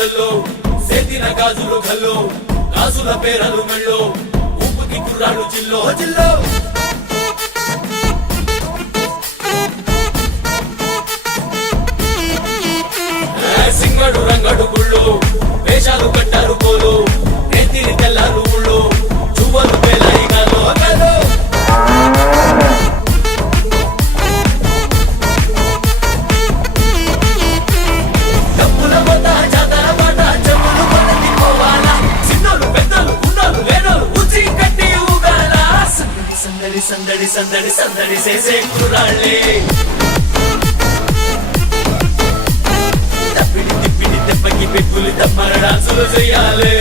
జల్లో సేతిన గాజులు గల్లో గాజుల పేరలు మెళ్ళో ఊపుకి కుర్రాళ్ళు జిల్లో జిల్లో సింగడు రంగడు గుళ్ళు వేషాలు కట్టారు పోలు నెత్తిని తెల్లారు ఊళ్ళు చువ్వలు పేలాయి గాలో గాలో డబ్బుల మొత్త జాతర పాట చెప్పులు పల్లకి పోవాలా చిన్నోళ్ళు పెద్దలు గుండోళ్ళు లేనోళ్ళు ఉచి కట్టి ఊగాల సందడి సందడి సందడి సందడి సందడి చేసే కుర్రాళ్ళే తప్పిడి తిప్పిడి తెప్పకి పెట్టులు తప్పర డాన్సులు చెయ్యాలి